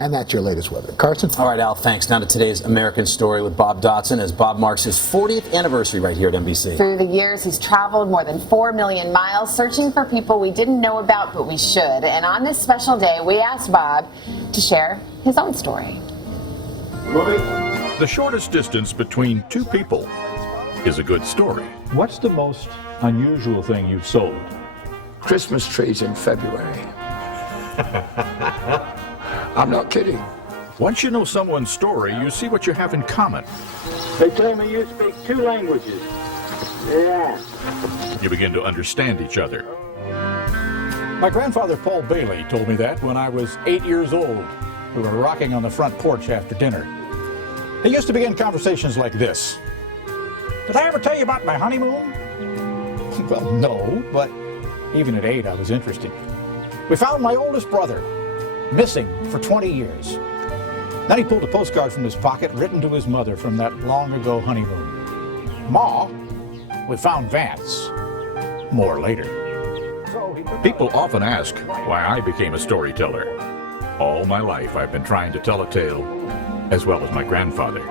And that's your latest weather. Carson? All right, Al, thanks. Now to today's American Story with Bob Dotson as Bob marks his 40th anniversary right here at NBC. Through the years, he's traveled more than 4 million miles searching for people we didn't know about, but we should. And on this special day, we asked Bob to share his own story. The shortest distance between two people is a good story. What's the most unusual thing you've sold? Christmas trees in February. I'm not kidding. Once you know someone's story, you see what you have in common. They tell me you speak 2 languages. Yeah. You begin to understand each other. My grandfather, Paul Bailey, told me that when I was 8 years old. We were rocking on the front porch after dinner. He used to begin conversations like this. Did I ever tell you about my honeymoon? Well, no, but even at 8, I was interested. We found my oldest brother, missing for 20 years. Then he pulled a postcard from his pocket, written to his mother from that long-ago honeymoon. Ma, we found Vance. More later. People often ask why I became a storyteller. All my life, I've been trying to tell a tale, as well as my grandfather.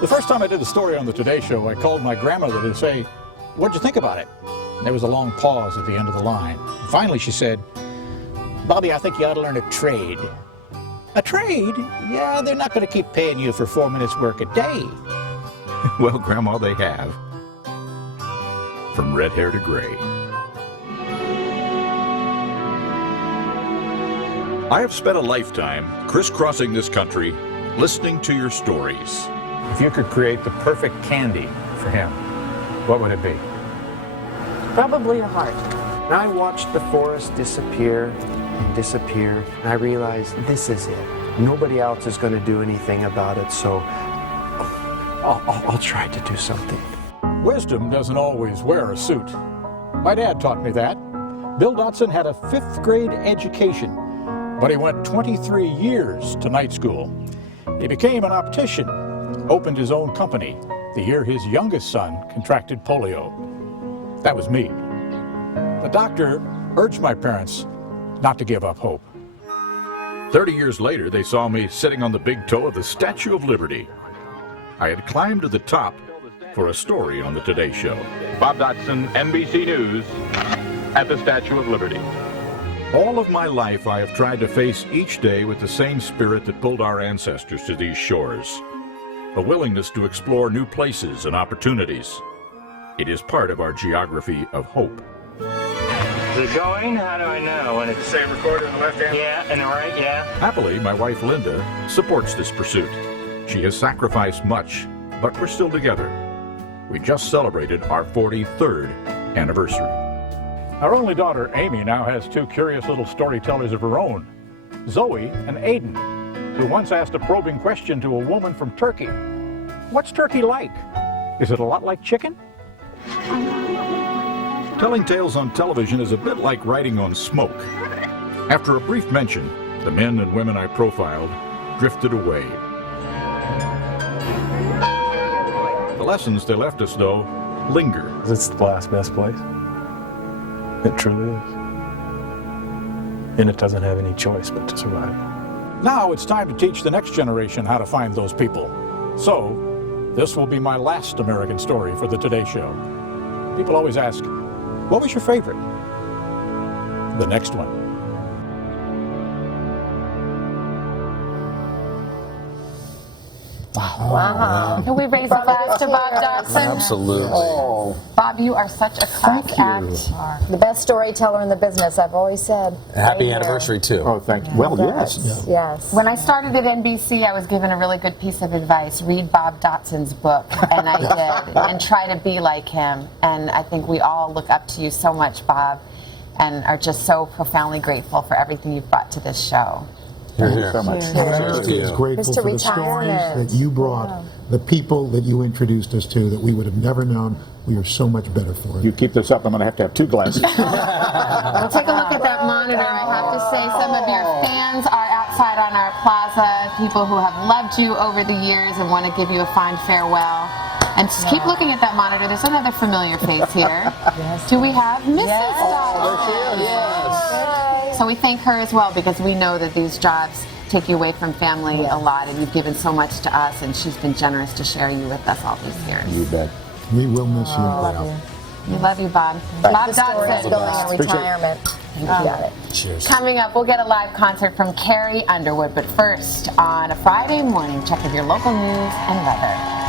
The first time I did the story on the Today Show, I called my grandmother to say, "What'd you think about it?" There was a long pause at the end of the line. Finally, she said, "Bobby, I think you ought to learn a trade." A trade? Yeah, they're not going to keep paying you for 4 minutes work a day. Well, Grandma, they have. From red hair to gray. I have spent a lifetime crisscrossing this country, listening to your stories. If you could create the perfect candy for him, what would it be? Probably a heart. And I watched the forest disappear and disappear, and I realized this is it. Nobody else is going to do anything about it, so I'll try to do something. Wisdom doesn't always wear a suit. My dad taught me that. Bill Dotson had a 5th grade education, but he went 23 years to night school. He became an optician, opened his own company the year his youngest son contracted polio. That was me. The doctor urged my parents not to give up hope. 30 years later, they saw me sitting on the big toe of the Statue of Liberty. I had climbed to the top for a story on the Today Show. Bob Dotson, NBC News, at the Statue of Liberty. All of my life, I have tried to face each day with the same spirit that pulled our ancestors to these shores. A willingness to explore new places and opportunities. It is part of our geography of hope. Is it going? How do I know when it's... Say record in the left hand? Yeah, and the right, yeah. Happily, my wife Linda supports this pursuit. She has sacrificed much, but we're still together. We just celebrated our 43rd anniversary. Our only daughter, Amy, now has 2 curious little storytellers of her own, Zoe and Aiden, who once asked a probing question to a woman from Turkey. What's Turkey like? Is it a lot like chicken? Telling tales on television is a bit like riding on smoke. After a brief mention, the men and women I profiled drifted away. The lessons they left us, though, linger. It's the last best place. It truly is. And it doesn't have any choice but to survive. Now it's time to teach the next generation how to find those people. So, this will be my last American Story for the Today Show. People always ask, what was your favorite? The next one. Wow. Can we raise a glass to Bob Dotson? Absolutely. Oh, Bob, you are such a class act. the best storyteller in the business, I've always said. Happy Right anniversary, too. Oh, thank you. Well, yes. Yes. When I started at NBC, I was given a really good piece of advice. Read Bob Dotson's book. And I did. And try to be like him. And I think we all look up to you so much, Bob, and are just so profoundly grateful for everything you've brought to this show. Thank you so much. Odyssey is grateful for the stories that you brought, the people that you introduced us to that we would have never known. We are so much better for it. You keep this up, I'm going to have 2 glasses. Well, take a look at that monitor. I have to say some of your fans are outside on our plaza, people who have loved you over the years and want to give you a fond farewell. And just keep looking at that monitor. There's another familiar face here. Do we have Mrs. Dotson? So we thank her as well because we know that these jobs take you away from family a lot, and you've given so much to us, and she's been generous to share you with us all these years. You bet. We will miss you. Love you. We love you, Bob. The Bob story is Dotson. going in retirement. You got it. Cheers. Coming up, we'll get a live concert from Carrie Underwood, but first, on a Friday morning, check of your local news and weather.